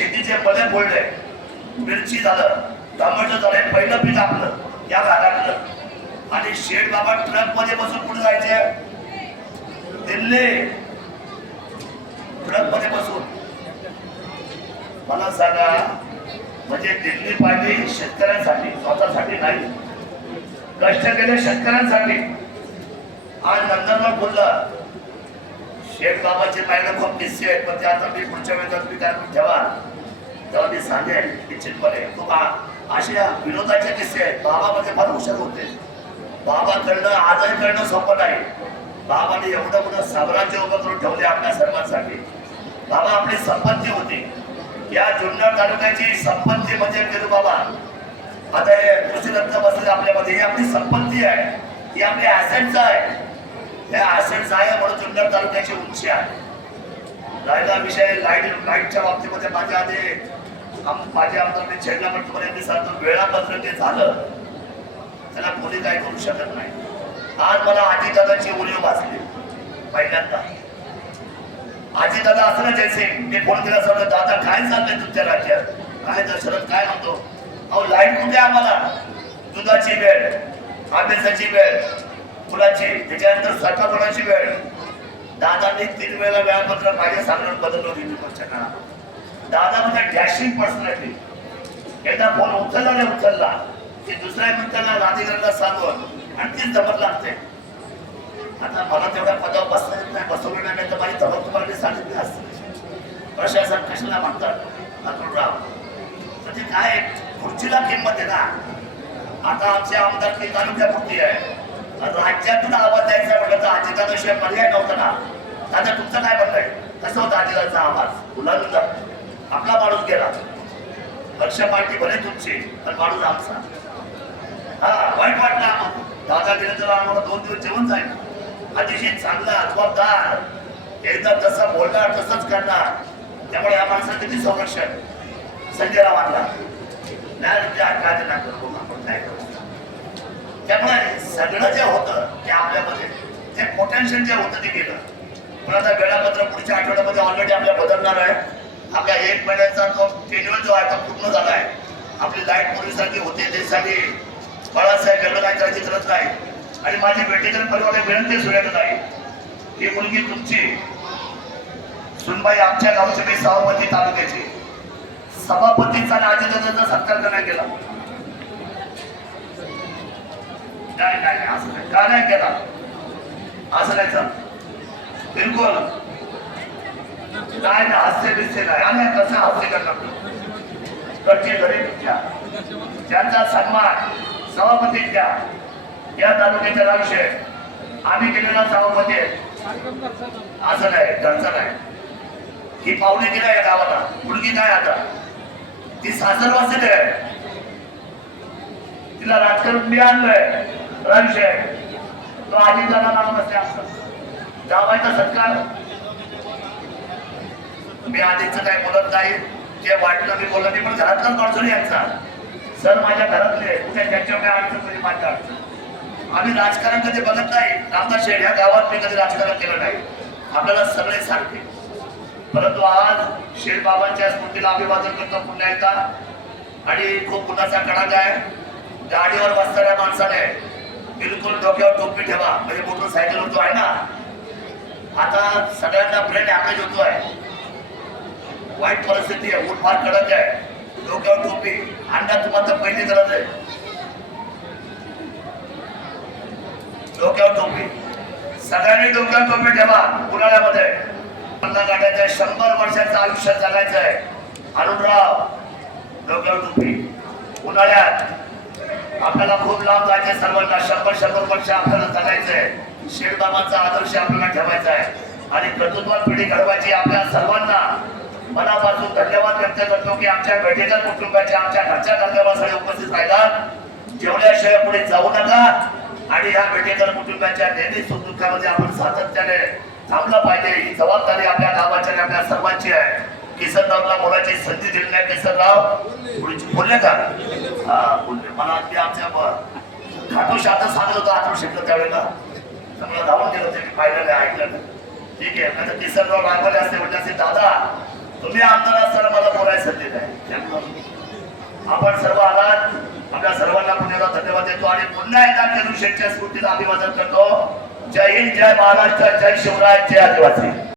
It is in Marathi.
शेतीचे मले फोडले, मिरची झालं, टोमॅटो झाले, पहिलं पीक आपलं या भागातलं. आणि शेठ बाबा ट्रक मध्ये बसून कुठे जायचे? दिल्ली. ट्रक मध्ये बसून. मला सांगा, म्हणजे दिल्ली पाहिजे शेतकऱ्यांसाठी, स्वतःसाठी नाही. कष्ट केले शेतकऱ्यांसाठी. आज नंदनवर बोललं, शेठ बाबाचे माझ्याकडे खूप किस्से आहेत, पण ते आता मी पुढच्या वेळेस मी काय ठेवा तेव्हा मी सांगेन निश्चितपणे. खूप अशा विनोदाचे किस्से आहेत. बाबा म्हणजे फार हुशार होते. बाबा करणं आजही करणं सोपं नाही. बाबाने एवढं मोठं साम्राज्य उभं करून ठेवले आपल्या सर्वांसाठी. बाबा आपली संपत्ती होती. या जुन्नर तालुक्याची संपत्ती म्हणजे केरू बाबा. आता हे कृषीरत्न बसले आपल्यामध्ये, ही आपली संपत्ती आहे, ही आपली ऍसेट्स आहे. या ऍसेट्स आहे म्हणून जुन्नर तालुक्याची उंची आहे. राहिला विषय लाईटच्या बाबतीमध्ये माझ्या आमदार मी छेडला म्हणतो सांगतो, वेळापत्रक जे झालं त्याला कोणी काय करू शकत नाही. आज मला आजीदादाची उणीव भासली पहिल्यांदा. आजीदादा असं ना जयसिंग, मी फोन केला सर, दादा काय चाललंय तुमच्या राज्यात? काय दशरथ काय म्हणतो? अहो लाईट कुठे आम्हाला? दुधाची वेळ, अभ्यासाची वेळ, फुलाची, त्याच्यानंतर स्वयंपाकची वेळ. दादांनी 3 वेळा वेळापत्रक माझ्या सांगून बदललं गेली पुढच्या काळात. दादा म्हणजे डॅशिंग पर्सनॅलिटी. एकदा फोन उचलला नाही उचलला की दुसऱ्या मिनिटाला राधेकरांना सांगून आणि तीच जमत लागते. आता मला तेवढ्या पदावर बसता येत नाही, बसवलं नाही तर माझी धमक तुम्हाला मी सांगितली असते. प्रशासन कशाला म्हणतात अतुलराव, तर ते काय खुर्चीला किंमत आहे ना. आता आमचे आमदार की तालुक्यापुरती आहे, राज्यातून आवाज द्यायचा म्हटलं तर अजिताशिवाय पर्याय नव्हता ना. आता तुमचं काय म्हणणं आहे? कसं होतं अजिताचा आवाज? उलाढाल आपला माणूस गेला. पक्ष पार्टी भले तुमची, पण माणूस आमचा. हा वाईट वाटलं आम्हाला. दादा गेले तर आम्हाला 2 दिवस जेवण जाईल. अतिशय चांगला जबाबदार, एकदा जसं बोलणार तसंच करणार. त्यामुळे या माणसाचं किती संरक्षण संजय रावांना त्यामुळे सगळं जे होतं ते आपल्यामध्ये ते पोटेन्शियल जे होतं ते गेलं. पण आता वेळापत्रक पुढच्या आठवड्यामध्ये ऑलरेडी आपल्या बदलणार आहे. आपल्या 1 महिन्याचा तो शेड्यूल जो आहे तो पूर्ण झाला आहे. आपली लाईट पूर्वीसाठी होते त्यासाठी बाळासाहेब एवढं काय करायची गरज नाही. आणि माझी भेटीकर परिवाराला विनंती सुरू नाही, ही मुलगी तुमची सुनबाई आमच्या गावची, मी सावमती तालुक्याची सभापतीचा आणि आजीदादाचा सत्कार करण्यात गेला. नाही असं नाही, का नाही केला? असं नाही सर, बिलकुल नाही ना. हास्य बिस्से नाही. आम्ही कसं हास्य करणार? कडचे घरी तुमच्या ज्यांचा सन्मान सभापतीच्या या तालुक्याच्या रावशे आम्ही केलेला सभापती असं नाही, घरचं नाही. ही पाहुणे गेला या गावाला, मुलगी नाही आता, ती सासरवासीच आहे. तिला राजकारण मी आणलंय रावशे, तो आजीदादा नाव नसते असं जावायचा सत्कार. मी आधीच काय बोलत नाही, जे वाटलं मी बोलत नाही, पण घरातलाच माणूस यांचा सर माझ्या घरातले कुठे त्यांच्यावर काय अडचण तरी माझ्या अडचण. आम्ही राजकारण कधी बघत नाही. रामदास शेठ या गावात मी कधी राजकारण केलं नाही. आपल्याला सगळे सारखे. परंतु आज शेठ बाबांच्या स्मृतीला अभिवादन करतो पुन्हा एकदा. आणि खूप पुण्याचा कडाका आहे. गाडीवर बसणाऱ्या माणसाने बिलकुल डोक्यावर टोपी ठेवा, म्हणजे मोटरसायकल होतो आहे ना. आता सगळ्यांना ब्रेन हॅमेज होतोय, वाईट परिस्थिती आहे, उठफार कडक आहे. डोक्यावर टोपी अंडा तुम्हाला पहिली गरज आहे. डोक्यावर टोपी सगळ्यांनी डोक्यावर टोपी ठेवा. उन्हाळ्यामध्ये पन्ना गाड्याचं 100 वर्षाचं आयुष्य जगायचं आहे. अरुणराव डोक्यावर टोपी. उन्हाळ्यात आपल्याला खूप लांब जायचे, सर्वांना 100 वर्ष आपल्याला जगायचंय. शेठबाबांचा आदर्श आपल्याला ठेवायचा आहे आणि कर्तृत्वात पिढी घडवायची. आपल्या सर्वांना मनापासून धन्यवाद व्यक्त करतो की आमच्या भेटेकर कुटुंबाच्या आमच्या घरच्या कार्यक्रमासाठी उपस्थित राहिला. जेवल्याशिवाय पुढे जाऊ नका आणि या भेटेकर कुटुंबाच्या नेहमी सुखदुःखामध्ये आपण सातत्याने थांबलं पाहिजे. ही जबाबदारी आपल्या गावाची आणि आपल्या सर्वांची आहे. किसनरावला बोलायची संधी दिली नाही. किसनराव बोलले का? बोलले. मला ते आमच्या खाटूश आता सांगत होतं आठवू शकलं त्यावेळेला, मला धावून गेलं ते मी पाहिलं नाही, ऐकलं नाही. ठीक आहे. किसनराव रांगवले असते म्हणजे दादा तुम्ही आमदार असताना मला बोलायचं संधी नाही. त्यामुळं आपण सर्व आलात, आपल्या सर्वांना पुण्याला धन्यवाद देतो आणि पुन्हा एकदा केलू शेठच्या स्फूर्तीला अभिवादन करतो. जय हिंद, जय महाराष्ट्र, जय शिवराय, जय आदिवासी.